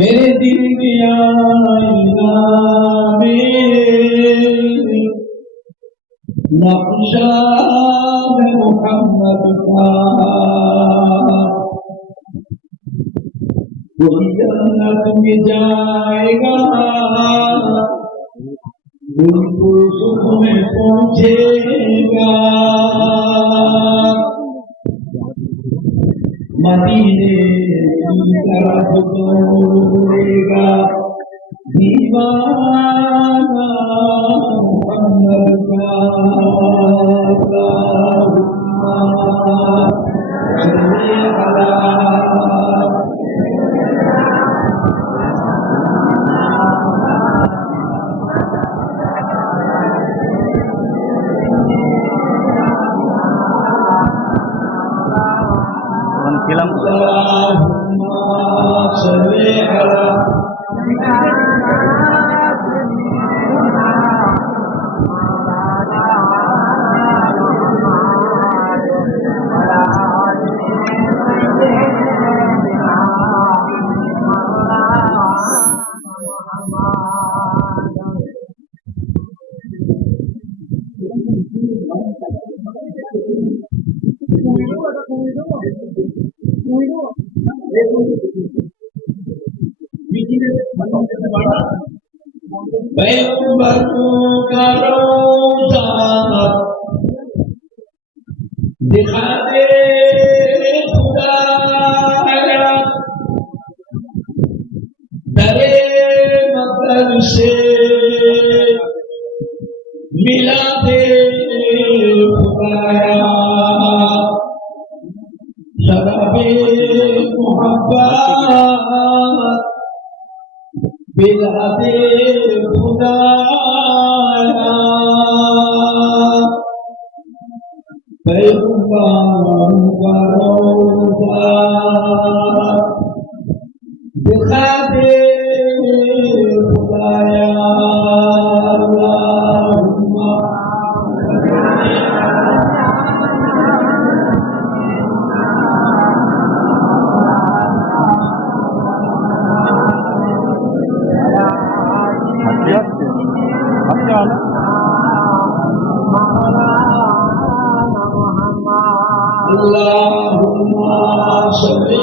मेरे दिल में आईना में नक्शा है मोहम्मद का कोई जन्नत में जाएगा बिल्कुल सुख में पहुंचेगा मदीने की तरफ दौड़ेगा दीवाना मोहम्मद का film दिखा दे खुदा दरे मकर से मिला दे खुदाया शराबे मोहब्बत पिला दे खुदाया पैगंबर का रोज़ा दिखा दे खुदाया अल्लाहुम्मा अल्लाहुम्मा सल्ली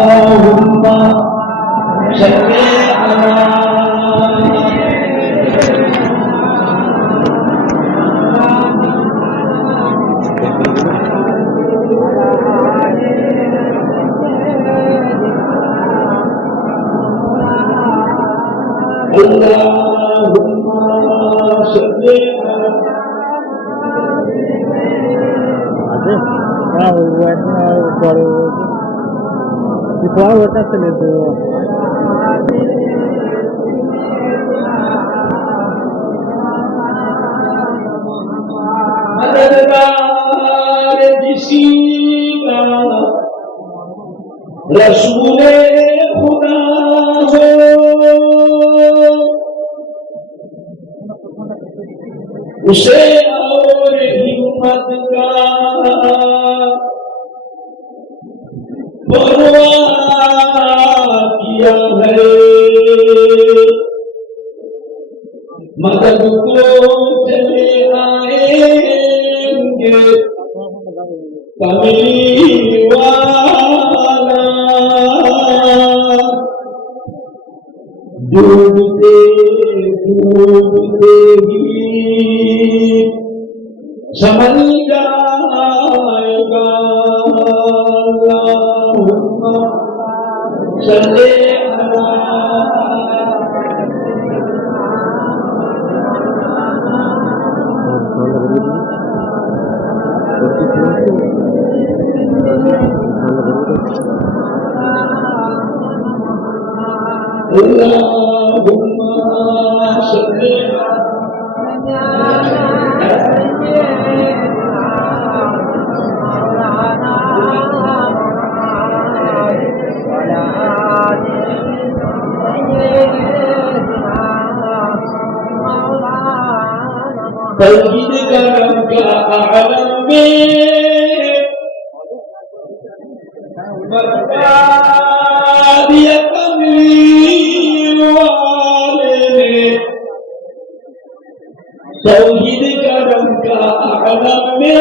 अल्लाहुम्मा सल्ली Igual outra televisão. मददगार जिसका रसूले खुदा हो उसे और हिम्मत का किया है मदद को चले आएंगे कमली वाला डूबते डूबते ही संभल जाएगा अल्लाहुम्मा सल्ली अला Allahumma salli ala तौहीद करम का आलम में दिया कमली वाले ने तौहीद करम का आलम में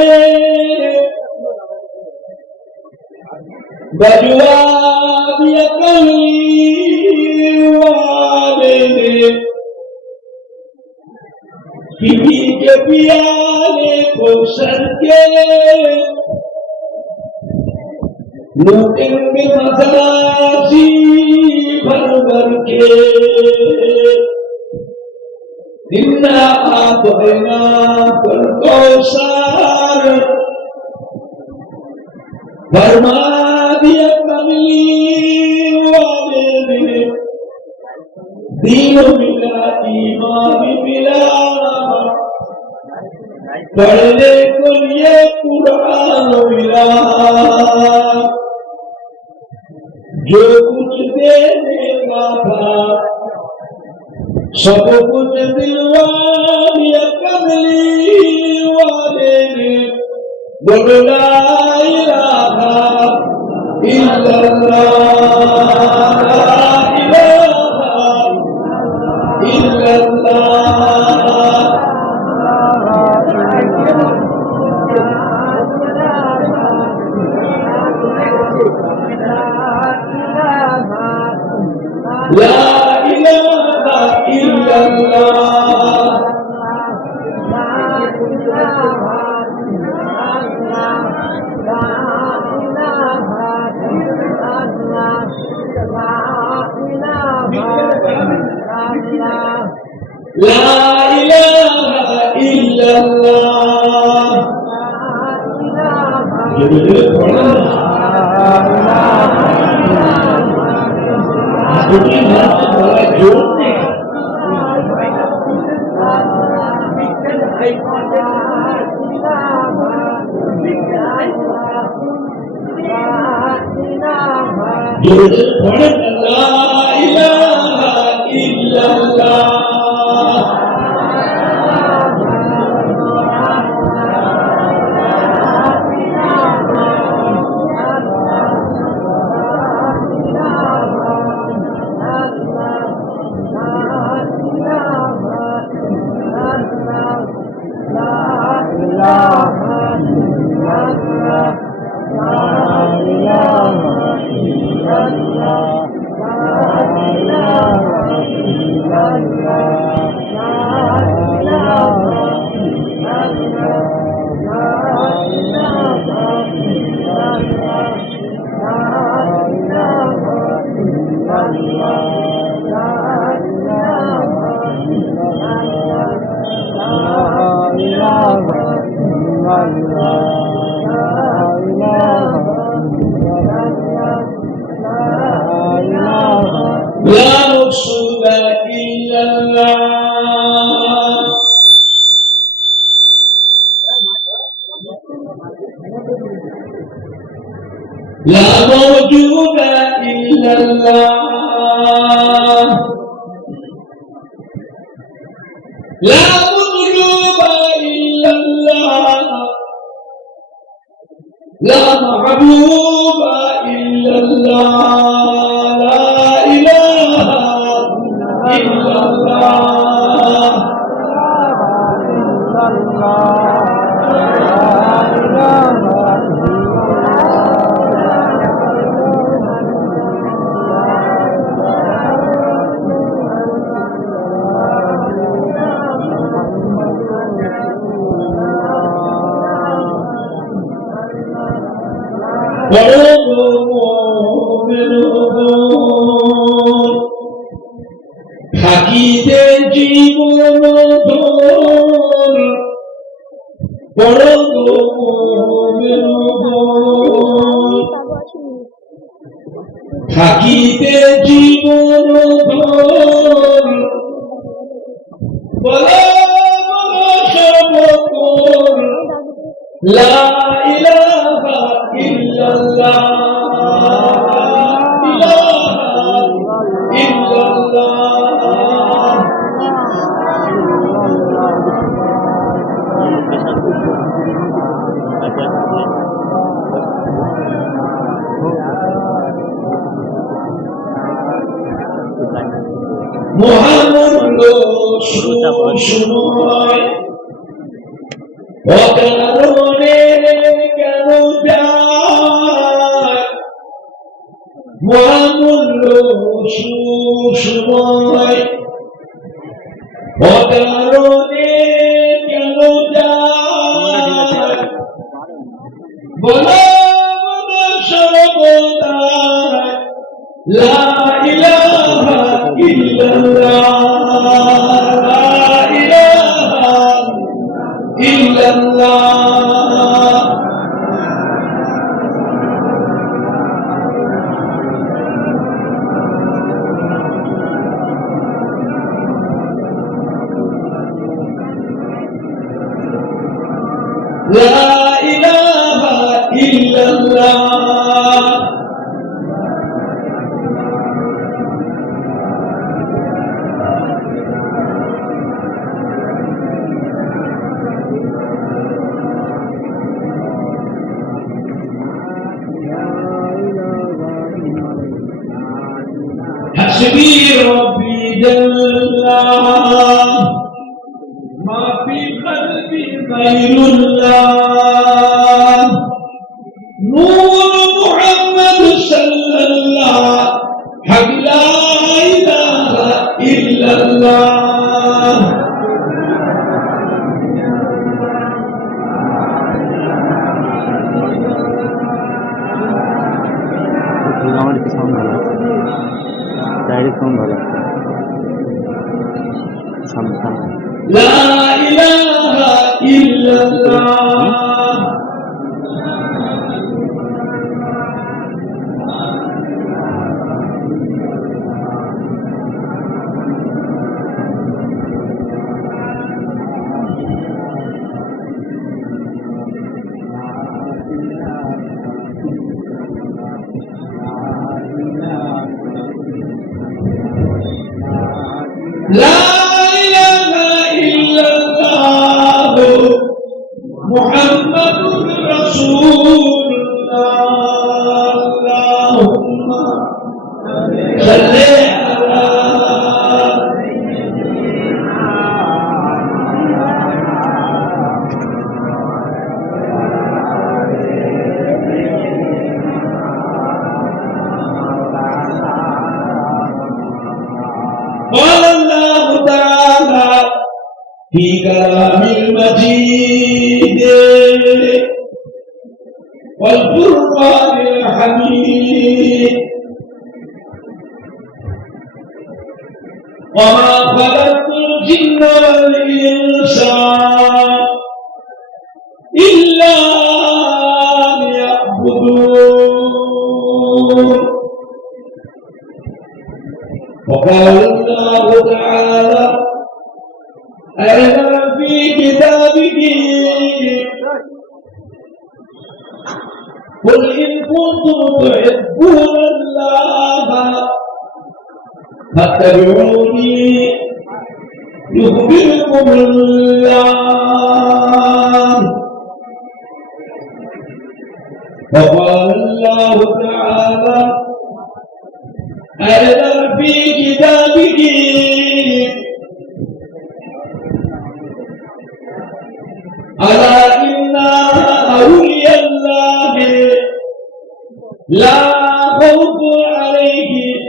बजुआ दिया कमली वाले ने पी के पियाले को सर के लूटेंगे मजाजी भर भर के इन्ना आतैना कल कौसर फरमा दिया कमली वाले ने दीन मिला ईमान मिला पढ़ने को लिए कुरान मिला जो कुछ देने का था सब कुछ दिलवा दिया कमली वाले ने बोलो ला इलाहा इल्लल्लाह ला इलाहा इल्लल्लाह ला इलाहा इल्लल्लाह ला इलाहा इल्लल्लाह ये पढ़ना आपकी बात बड़ा जोड़ते जोड़े पढ़े ला इलाहा इल्लल्लाह لا مقصود إلا الله لا موجود إلا الله لا مطلوب إلا الله لا محبوب إلا الله لا إله إلا الله থাকিতে জীবন ধন বড় থাকিতে জীবন ধন বড় সর্বক্ষণ লা ইলাহা ইল্লাল্লাহ মহামূল্য সময় অকারণে কেন যায় মহামূল্য সময় অকারণে কেন যায় বলো বলো সর্বদা লা ইলাহা ইল্লাল্লাহ লা ইলাহা ইল্লাল্লাহ লা ইলাহা ইল্লাল্লাহ حسبي ربي جل ما في قلبي غير الله نور محمد صلى الله حق لا إله إلا الله لا إله إلا الله لا إله إلا الله محمد رسول الله اللهم صل على قال الله تعالى في كلام المجيد والقرآن الحميد وما خلقت الجن والإنس إلا ليعبدون وقال الله تعالى أيضا في كتابه قل إن كنتم تحبون الله فاتبعوني يخبركم الله وقال الله تعالى أيضا في كتابه ألا إن أولياء الله لا خوف عليهم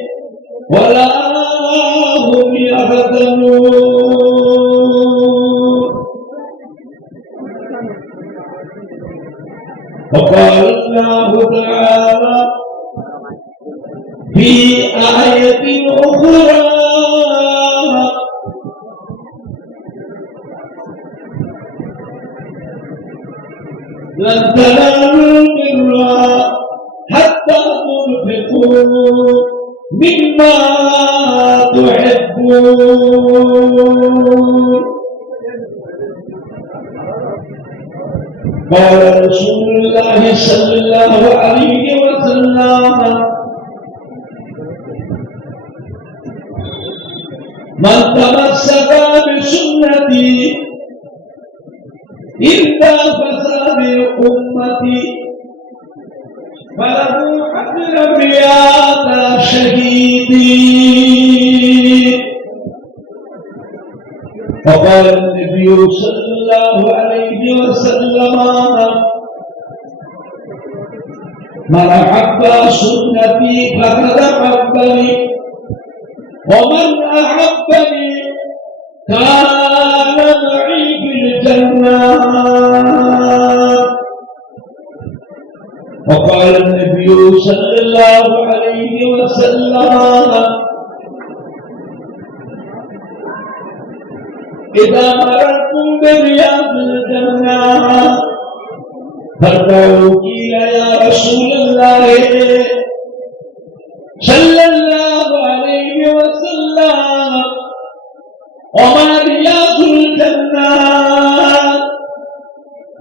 ولا هم يحزنون وقال الله تعالى في آية أخرى لن تنالوا البر حتى تنفقوا مما تحبون قال رسول الله صلى الله عليه وسلم من تمسك بسنتي إلا فساد أمتي فله أجر 100 شهيد وقال النبي صلى الله عليه وسلم من أحب سنتي فقد أحبني ومن أحبني كان معي في الجنة. وقال النبي صلى الله عليه وسلم إذا مررتم برياض الجنة فارتعوا قيل يا رسول الله صلى الله عليه وسلم وما رياض الجنة؟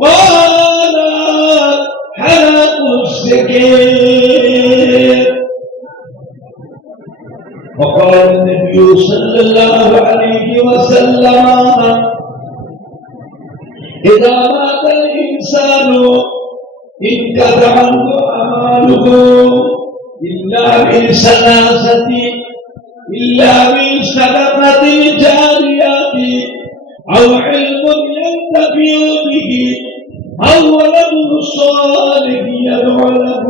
قال حلق السكين. وقال النبي صلى الله عليه وسلم إذا مات الإنسان انقطع عنه أعماله إلا من ثلاثة إلا من صدقة جارية أو علم ينتفع به أو ولد صالح يدعو له.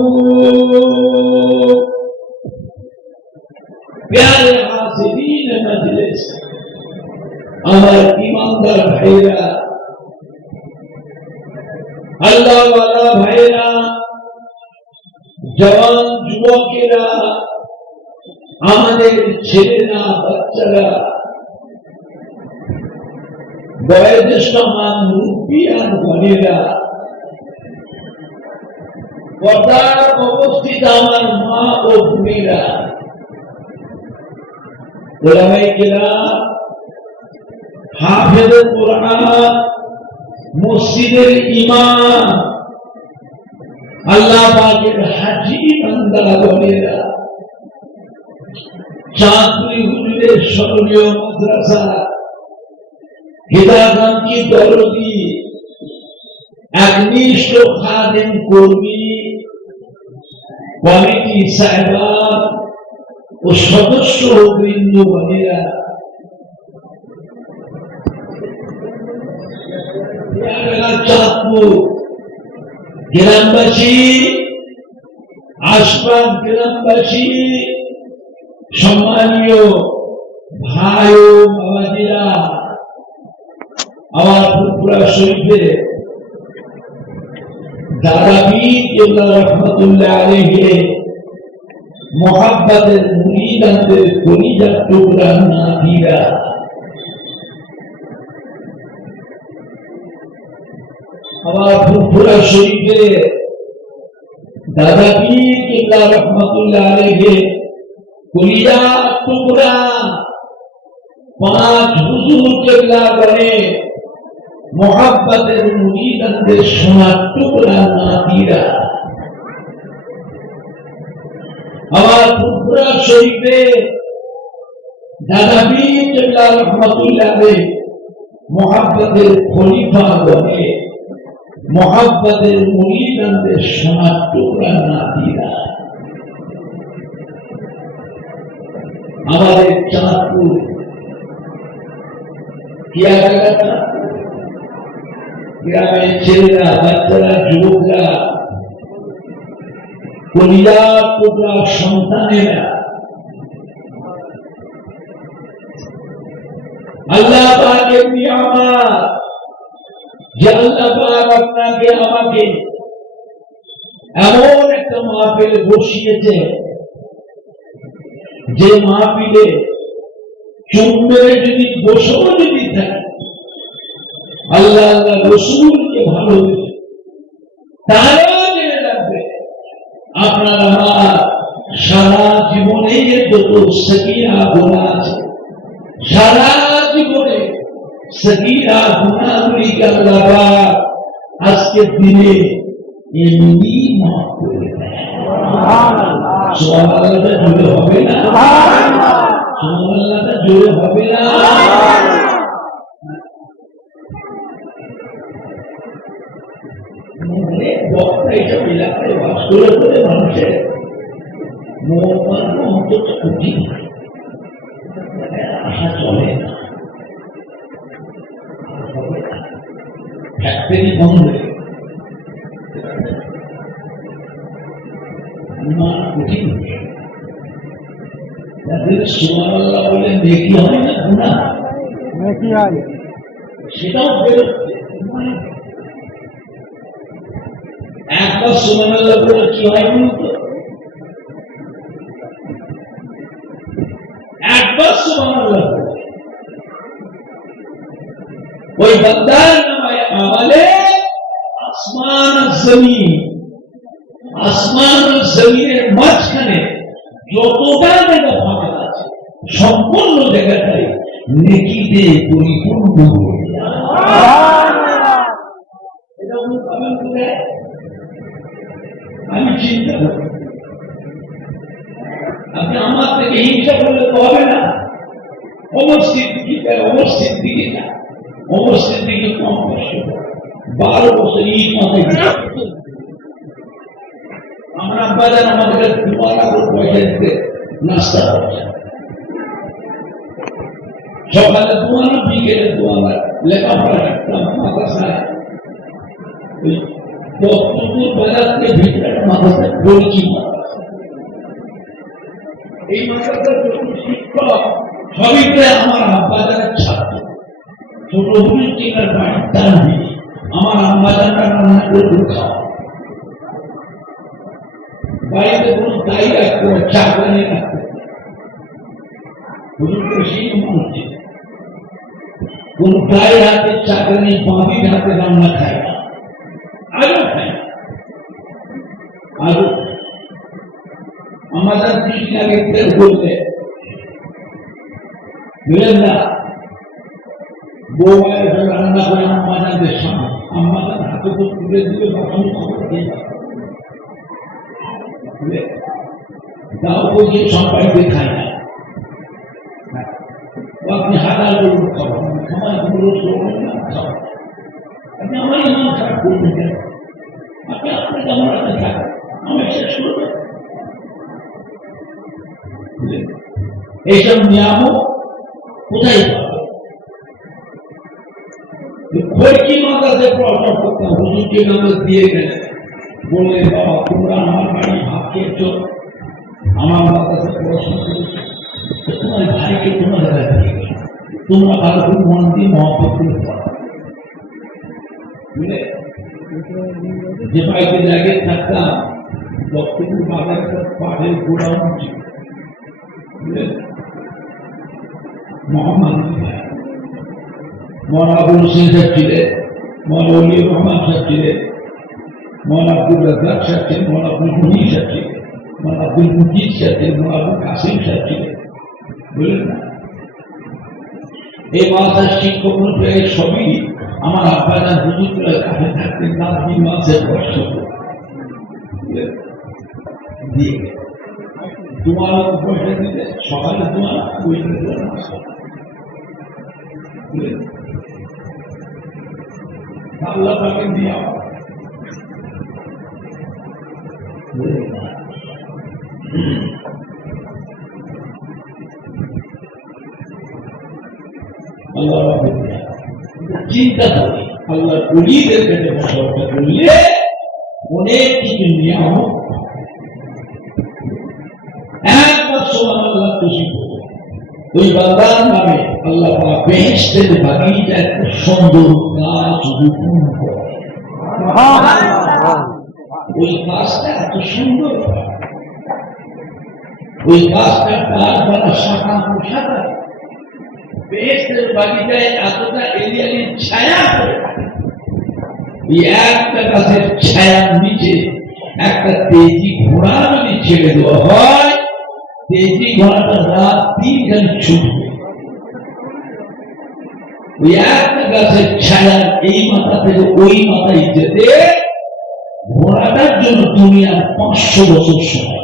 प्यारे हाज़िरीन मजलिस, আমার ईमानदार ভাইরা, আল্লাহ ওয়ালা ভাইরা, জওয়ান যুবকেরা, আমাদের ছেলেরা, বাচ্চারা, বয়োজ্যেষ্ঠ মুরব্বিয়ান বোনেরা, পর্দার উপস্থিত আমার মা ও বোনেরা, উলামায়ে কিরাম, হাফেজে কোরআন, মসজিদের ইমাম, আল্লাহ পাকের হাজী বান্দাগণেরা, চাঁদপুরি হুজুরের স্মরণীয় মাদ্রাসা, হিদায়াতকামী দরদি, একনিষ্ঠ খাদেম কর্মী, কমিটি সাহেবান ও সদস্য বৃন্দগণেরা, চাঁদপুর গ্রামবাসী, আশপাশ গ্রামবাসী, সম্মানীয় ভাই ও বাবাজিরা, আমার ফুরফুরা শরীফে দাদা পীর কেবলা রহমতুল্লাহ আলাইহি মোহাব্বতের মুরিদানদের কলিজার টুকরা নাতিরা, আমার ফুরফুরা শরীফে দাদা পীর কেবলা রহমতুল্লাহ আলাইহি কলিজার টুকরা পাঁচ হুজুর কেবলা বলে মোহাব্বতের মুরিদানদের সোনার টুকরা নাতিরা, আমার ফুরফুরা শরীফে দাদা পীর কেবলা রহমতুল্লাহ আলাইহি মোহাব্বতের খলিফা বলে মোহাব্বতের মুরিদানদের সোনার টুকরা নাতিরা, আমাদের চাঁদপুর গ্রামের ছেলেরা, বাচ্চারা, যুবকরা, কলিজার টুকরা সন্তানেরা, আল্লাহ পাকের নিয়ামত যে আল্লাহ পাক আপনাকে আমাকে এমন একটা মাহফিলে বসিয়েছে যে মাহফিলে চুপ মেরে যদি বসেও যদি থাকে, আল্লাহ আল্লাহ রসুলকে ভালোবেসে তারা জেনে রাখবে আপনার আমার সারা জীবনে যত সগীরা গুনাহ আছে, সারা জীবনে সগীরা গুনাহগুলিকে আল্লাহ পাক আজকের দিনে এমনি মাফ করে দেয়। সুবহানাল্লাহ, জোরে হবে না? সুবহানাল্লাহ, জোরে হবে না? বক্তা হিসাবে এলাকায় বাস করে করে মানুষের মন অন্তত ক্ষতি আশা চলে না। ফ্যাক্টরি বন্ধ কঠিন তাদের সুবহানাল্লাহ বলে নেকি হয় না গুনাহ নেকি হয় সেটাও বেরোচ্ছে একবার সুবহানাল্লাহ বলে কি হয় বলুন তো একবার সুবহানাল্লাহ ওই বান্দার নামায় আমলে আসমান আর জমিন আসমান আর জমিনের মাঝখানে যতটা জায়গা ফাঁকা আছে সম্পূর্ণ জায়গাটাই নেকিতে পরিপূর্ণ হয়ে যায় আমি চিন্তা করি আপনি আমার থেকে হিংসা করলে তো হবে না অমর সিদ্দিকি না অমর সিদ্দিকি কম কষ্ট 12 বছর ঈদ মাথায় আমরা বাজার আমাদের দুয়ারা পয়সা দিতে নাস্তা করছে সকালে দুয়ারা বিকেলে দুয়ারা লেখাপড়া রাখতাম মাদ্রাসায় দত্তপুর বাজার থেকে ভিতরে মাদ্রাসায় পড়ছি এই মাদ্রাসার শিক্ষক সবই আমার আব্বাজানের ছাত্র ছোট হুজুর চিনার বাড়ির তার আমার আব্বাজানরা রান্না করে খাওয়া বাড়িতে কোনো দায়ী রাখতে হবে চাকরি রাখতে কোন গায়ের হাতে চাকরি বাঁধির হাতে রান্না খায় না আরো খায় আরো আমাদের দিন আগে বলতে বুঝলেন না বউ রান্না করে আমাদের সামনে আমাদের হাতে তো তুলে দিলে বাসন খবর দিয়ে দাও বলছে সম্পাদিত খায় না আপনি হাজার গরু খাবেন আমার গরু খাবেন আপনি আমার ইমান খারাপ করবেন কেন আপনি আপনার আমার হাতে থাকেন আমি শেষ করবেন এইসব নিয়ামক কোথায় খড়কি মাদ্রাসে পড়াশোনা করতাম হুজুরকে নামাজ দিয়ে গেলে বললে বাবা তোমরা আমার বাড়ি ভাত খেয়েছ আমার মাদ্রাসে পড়াশোনা করেছ তোমার ভাইকে তোমার তোমরা ভালো করে মন দিয়ে মহব্বত করে পড়া বুঝলে যে বাড়িতে জায়গায় থাকতাম লক্ষ্মীপুর বাজার পাহাড়ের গোড়াউন ছিল বুঝলেন মোহাম্মদ মৌলানা আবুল হোসেন সাহেব ছিলেন মৌলানা ওলিউর রহমান সাহেব ছিলেন মৌলানা আব্দুল রাজ্জাক সাহেব ছিলেন মৌলানা আব্দুল মুনির সাহেব ছিলেন মৌলানা আব্দুল মুজিদ সাহেব ছিলেন মৌলানা আবুল কাসিম সাহেব ছিলেন বুঝলেন না এই মাদ্রাসার শিক্ষক প্রায় সবই আমার আব্বাজান হুজুর কাছে থাকতেন না 3 মাসের বয়স দিয়ে তোমার পয়সা দিতে সকালে তোমার আল্লাহ তাকে দিয়া আল্লাহ চিন্তা করি আল্লাহ গরিবের কাছে বসবাস করলে অনেক কিছু নিয়ামক একবার সুবহানাল্লাহ খুশি ওই বান্দার নামে আল্লাহ পাক বেহেশতের বাগিচা একটা সুন্দর গাছ রোপণ করে ওই গাছটা এত সুন্দর ওই গাছটা গাছপালা শাখা পোশাখা বেহেশতের বাগিচায় এতটা এরিয়ালি ছায়া করে ওই একটা গাছের ছায়ার নিচে একটা তেজি ঘোড়া যদি ছেড়ে দেওয়া হয় তেজি ঘোড়াটা রাত 3 ঘন্টা ছুটবে ওই একটা গাছের ছায়া এই মাথা থেকে ওই মাথায় যেতে ঘোড়াটার জন্য দুনিয়ার 500 বছর সময়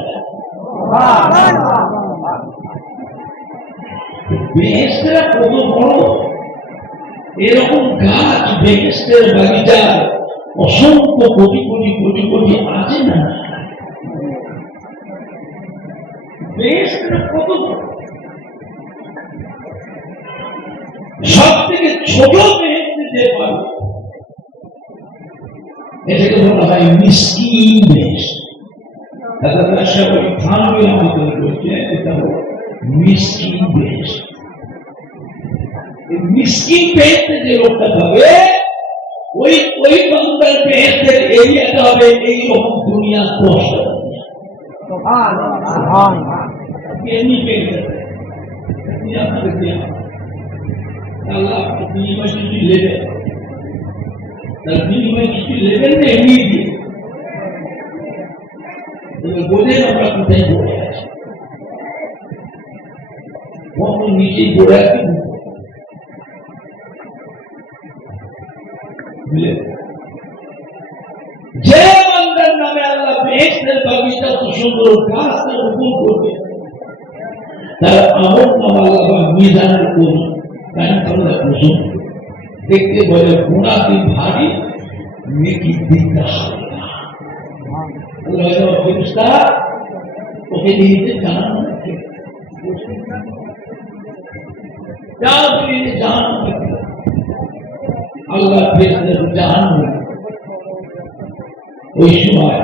বেহেশতেরা কত বড় এরকম গাছ বেহেশতের বাগিচায় অসংখ্য কোটি কোটি কোটি কোটি আছে না বেহেশতেরা কত সব থেকে ছোট বেহেশতে যে পাবে এটাকে বলা হয় মিসকিন বেহেশত। হযরত আশরাফ আলী থানভী রাহমাতুল্লাহ বলছেন এটা হলো মিসকিন বেহেশত। মিসকিন বেহেশতে যে লোকটা পাবে ওই বান্দার বেহেশতের এরিয়াটা হবে এইরকম দুনিয়া 10টা। এমনি পেয়ে আল্লাহ বিনিময় কিছু লেবেন, তার বিনিময় কিছু লেবেন না এমনি দিয়ে বোঝেন আমরা কোথায় পড়ে আছি। নিজেই পড়ে আছি যে বান্দার নামে আল্লাহ বেহেশতের বাগিচা তো সুন্দর গাছ রোপণ করবে, তার আমল নাম আল্লাহ মিজানের উপর দেখতে বলে গুণা দিন ভারী নেকি দিনটা হালকা। ওকে দিতে জানানো আল্লাহ জানানো ওই সময়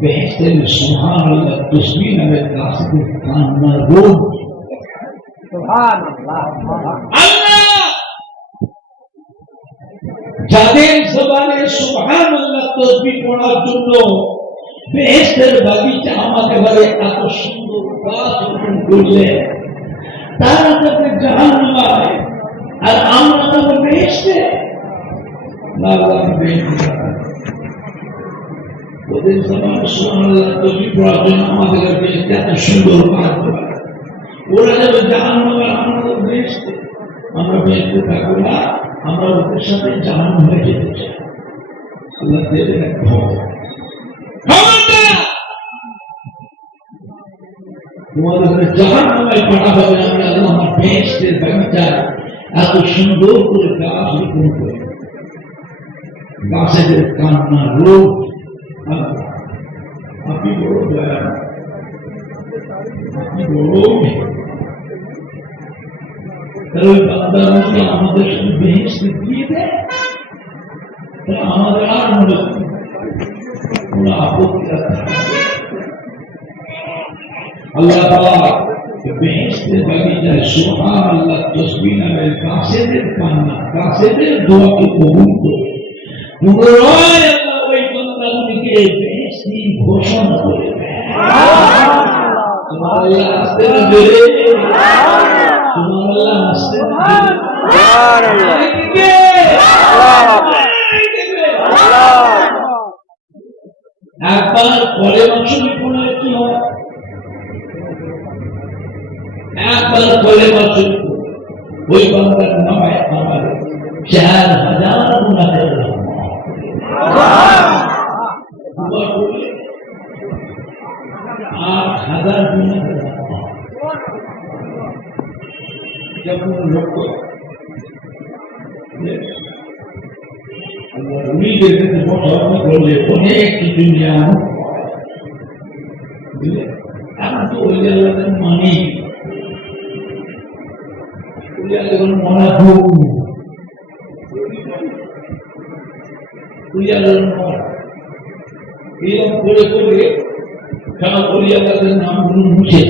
বেহেশতের সুবহানাল্লাহ তসবিহ নামে কাসিদের কান্না রোদ যাদের জবানে সুবহানাল্লাহ তাসবিহ পড়ার জন্য বেহেশতের বাগিচা আমাদের ঘরে এত সুন্দর গাছ রোপণ করলে তারা তাদের জাহান্নামে আর আমরা তখন বেহেশতে ওদের জবানে সুবহানাল্লাহ তাসবিহ পড়ার জন্য আমাদের ঘরে এত সুন্দর গাছ রোপণ, ওরা যাবে জাহান্নামে আমরা বেহেশতে, আমরা বেহেশতে থাকবো না, আমরা ওদের সাথে জাহান্নাম হয়ে যেতে চাই। আল্লাহ দেবেন এক তোমাদের জাহান্নামে পাঠা হবে। আমরা আল্লাহ আমার বেহেশতের বাগিচায় এত সুন্দর করে গাছ রোপণ করে গাছেদের কান্না রোদ। আপনি বড় দয়া, আপনি বড় ওই বান্দার মধ্যে আমাদের শুধু বেহেশতে দিয়ে দেয়, আমাদের আর মনে কোনো আপত্তি রাখতে আল্লাহ পাক বেহেশতের বাগিচায় সুবহানাল্লাহ তাসবিহ নামের কাসেদের কান্না, কাসেদের দোয়াকে কবুল করে পুনরায় আল্লাহ ওই বান্দাগুলিকে বেহেশতি ঘোষণা করে দেয়। সুবহানাল্লাহ আসতে দেবে, সুবহানাল্লাহ আসতে একবার পরে মাসুমি পড়লে কি হয়, একবার পরে মাসুমি ওই বান্দার নামে আমার 4000 গুনাহের দুবার পড়লে 8000 গুনাহের যখন লোক করলে অনেক কিছু নিয়ে এখন তো ওই জায়গায় মানি মনে এরকম করে করে সারা পরিবারের নামগুলো মুছে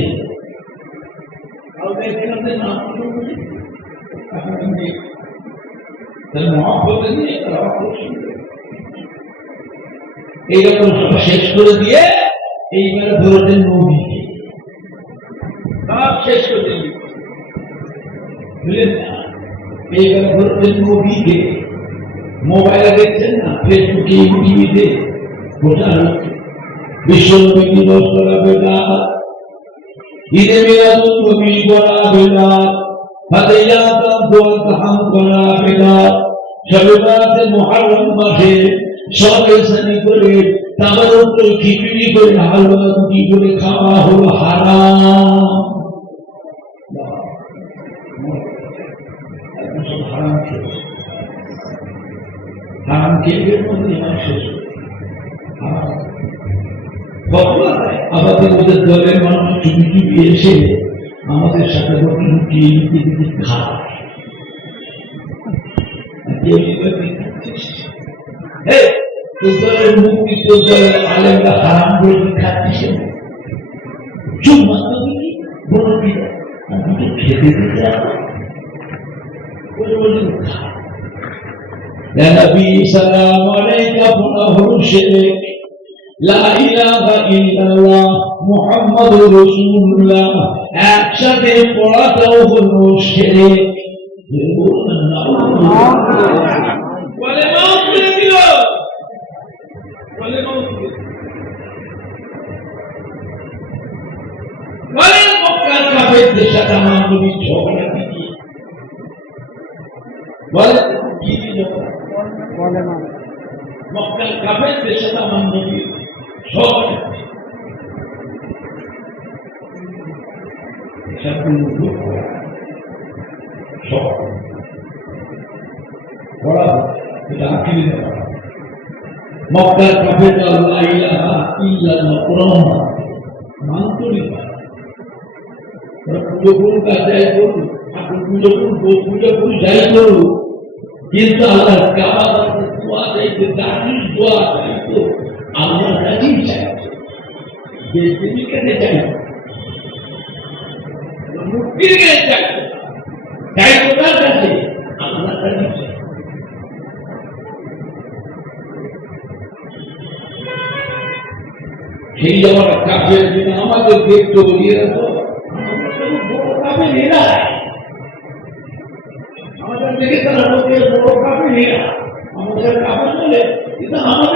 এইরকম শেষ করে দিয়ে এইবার ধরতেন নবীকে সব শেষ করে দিল, বুঝলেন না? এইবার ধরতেন নবীকে। মোবাইলে দেখছেন না, ফেসবুকে, ইউটিউবে প্রচার হচ্ছে বিশ্বনবী দিবস করা বেদাত, ঈদে মিলাদুন নবী করা বেদাত, ফাতিহাতুল দোয়া করা বেদাত, শবে বরাতে মুহররম মাসে সবাই করে তাবারুক করে খিচুড়ি করে হালুয়া রুটি করে খাওয়া হলো হারাম। হারাম খেয়ে মধ্যে ইমান শেষ। আমাদের মধ্যে দলের মানুষ চুপি চুপি এসে আমাদের সাথে লুকিয়ে লুকিয়ে খায়। তোদের মুক্তি তোদের আলেমরা হারাম বলে খাচ্ছিস চুপ মাত্র দিবি বলো কি আমি তো খেতে দিতে বলে নবী সালাম আলাইকা বলা হলো শিরক লা ইলাহা ইল্লাল্লাহ মুহাম্মাদুর রাসূলুল্লাহ একসাথে পড়াটাও হলো শিরক বলে মাউত করে দিল বলে মাউত বলে মক্কার কাফেরদের সাথে আমার নবী ঝগড়া দিয়েছে বলে কি দিল বলে না মক্কার কাফেরদের সাথে আমার নবী ঝগড়া মক্কার কাফেররা লা ইলাহা ইল্লাল্লাহ কোরআন মানতো না ওরা পুজো করুক আর যাই করুক ঠাকুর পুজো করুক পুজো করুক যাই করুক কিন্তু আল্লাহ কাবা দোয়া চাইতে দাঁড়িয়ে দোয়া চাইতো আল্লাহ কাছেই চাইতো দেবী কাছে চাইতো মুক্তির কাছে চাইতো চাইতো তার কাছে আল্লাহ কাছেই চাইতো সেই আমার কাফের দিন আমাদের দেখতে বলিয়ে রাখো আমাদের দেখে তারা বড় কাপে নেই আমাদের কাপড় চলে কিন্তু আমাদের